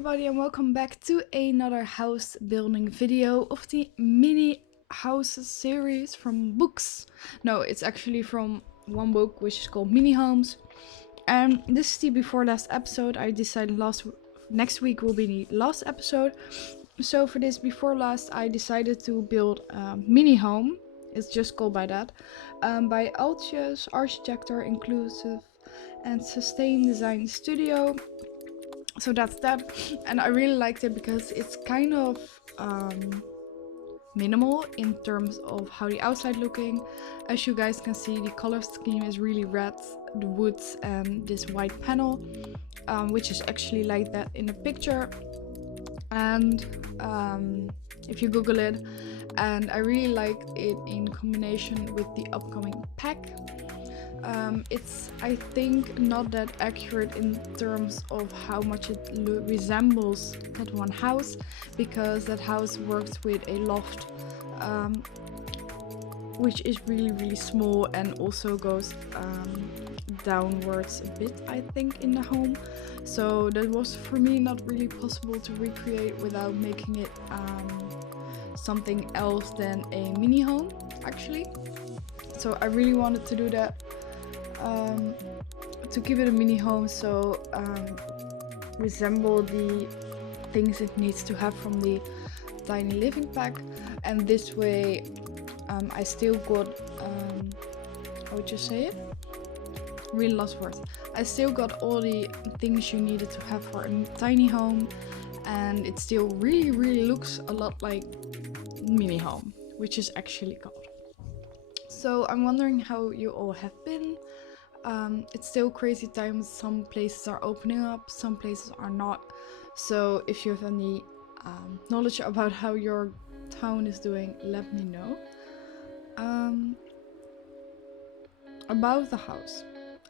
everybody and welcome back to another house building video of the mini houses series from books. No, it's actually from one book which is called Mini Homes. And this is the before last episode. I decided next week will be the last episode. So for this before last I decided to build a mini home. It's just called by that. By Altius Architecture Inclusive and Sustain Design Studio. So that's that, and I really liked it because it's kind of minimal in terms of how the outside looking. As you guys can see, the color scheme is really red, the woods and this white panel, which is actually like that in the picture. And if you Google it, and I really like it in combination with the upcoming pack. It's, I think, not that accurate in terms of how much it resembles that one house, because that house works with a loft which is really small and also goes downwards a bit, I think, in the home. So that was for me not really possible to recreate without making it something else than a mini home actually. So I really wanted to do that, to give it a mini home, so resemble the things it needs to have from the tiny living pack. And this way I still got how would you say it? Really lost words. I still got all the things you needed to have for a tiny home, and it still really looks a lot like mini home, which is actually called. So I'm wondering how you all have been. It's still crazy times. Some places are opening up, some places are not. So if you have any knowledge about how your town is doing, let me know. About the house,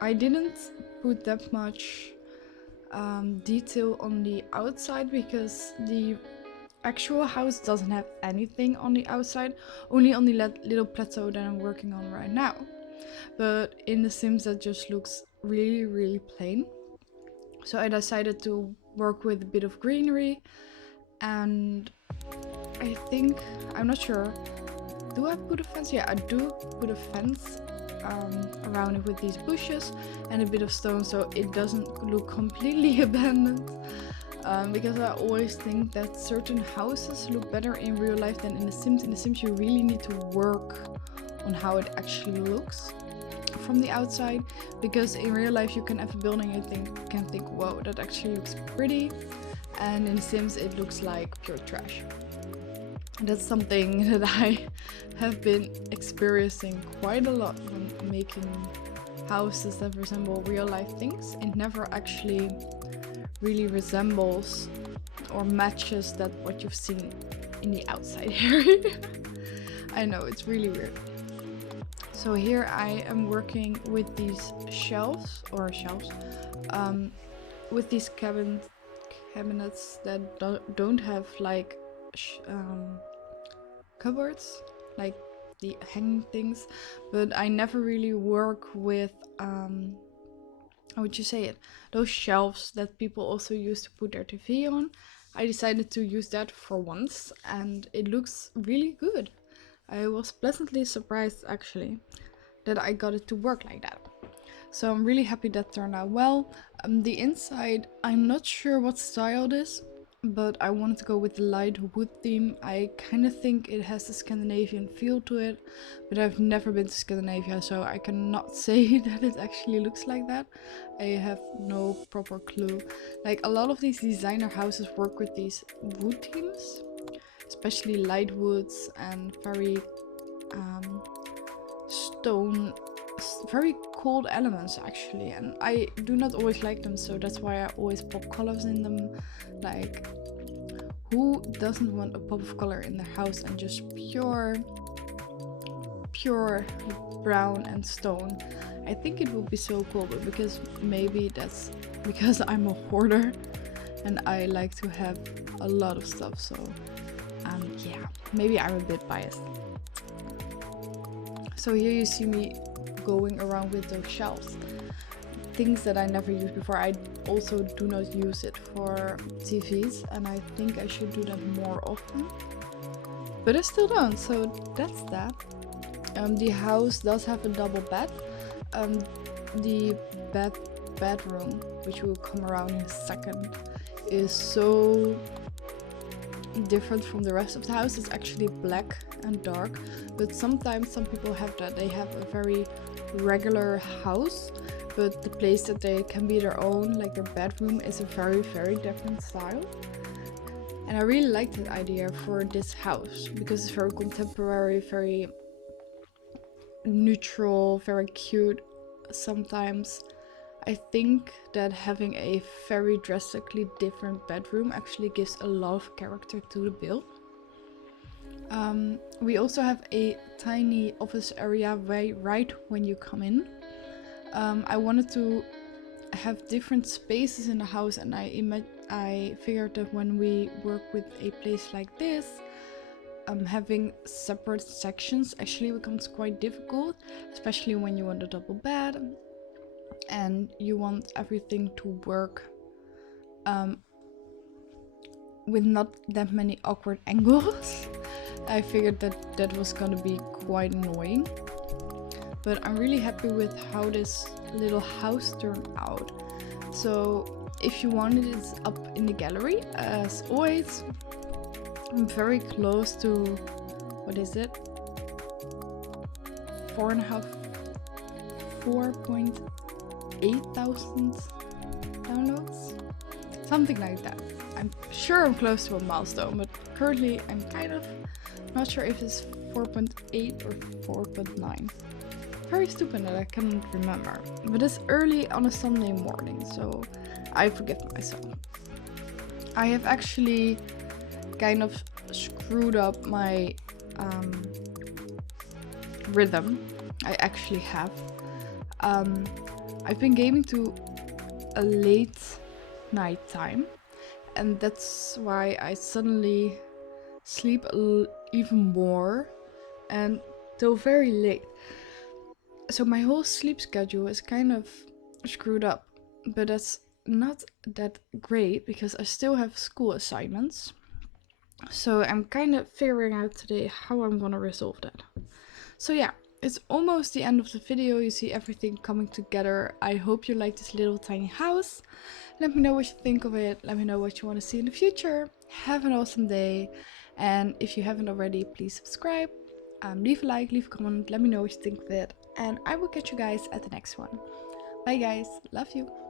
I didn't put that much detail on the outside because the actual house doesn't have anything on the outside, only on the little plateau that I'm working on right now. But in The Sims that just looks really plain. So I decided to work with a bit of greenery, and I think, I'm not sure, do I put a fence? Yeah, I do put a fence around it with these bushes and a bit of stone, so it doesn't look completely abandoned. Because I always think that certain houses look better in real life than in The Sims. In The Sims you really need to work on how it actually looks from the outside, because in real life you can have a building and can think, whoa, that actually looks pretty, and in The Sims it looks like pure trash. That's something that I have been experiencing quite a lot when making houses that resemble real life things. It never actually really resembles or matches that what you've seen in the outside area. I know, it's really weird. So here I am working with these shelves, with these cabinets that don't have like cupboards, like the hanging things, but I never really work with how would you say it, those shelves that people also use to put their TV on. I decided to use that for once, and it looks really good. I was pleasantly surprised actually that I got it to work like that. So I'm really happy that turned out well. The inside, I'm not sure what style it is, but I wanted to go with the light wood theme. I kind of think it has the Scandinavian feel to it, but I've never been to Scandinavia, so I cannot say that it actually looks like that. I have no proper clue. Like, a lot of these designer houses work with these wood themes, especially light woods and very stone, very cold elements actually, and I do not always like them, so that's why I always pop colors in them. Like, who doesn't want a pop of color in their house and just pure brown and stone? I think it would be so cool, but because maybe that's because I'm a hoarder and I like to have a lot of stuff, so yeah, maybe I'm a bit biased. So here you see me going around with those shelves. things that I never used before. I also do not use it for TVs, and I think I should do that more often. But I still don't, so that's that. The house does have a double bed. The bedroom, which will come around in a second, is so different from the rest of the house. It's actually black and dark, but sometimes some people have that. They have a very regular house, but the place that they can be their own, like their bedroom, is a very, very different style. And I really like that idea for this house because it's very contemporary, very neutral, very cute. Sometimes I think that having a very drastically different bedroom actually gives a lot of character to the build. We also have a tiny office area right when you come in. I wanted to have different spaces in the house, and I figured that when we work with a place like this, having separate sections actually becomes quite difficult, especially when you want a double bed and you want everything to work with not that many awkward angles. I figured that that was gonna be quite annoying, but I'm really happy with how this little house turned out. So if you want it, it's up in the gallery. As always, I'm very close to, what is it, 4.8 thousand downloads, something like that. I'm sure I'm close to a milestone, but currently I'm kind of not sure if it's 4.8 or 4.9. Very stupid that I can't remember, but it's early on a Sunday morning, so I forgive myself. I have actually kind of screwed up my rhythm. I actually have. I've been gaming to a late night time, and that's why I suddenly sleep even more and till very late. So my whole sleep schedule is kind of screwed up, but that's not that great because I still have school assignments. So I'm kind of figuring out today how I'm gonna resolve that. So yeah, it's almost the end of the video. You see everything coming together. I hope you like this little tiny house. Let me know what you think of it. Let me know what you want to see in the future. Have an awesome day. And if you haven't already, please subscribe. Leave a like, leave a comment. Let me know what you think of it. And I will catch you guys at the next one. Bye guys. Love you.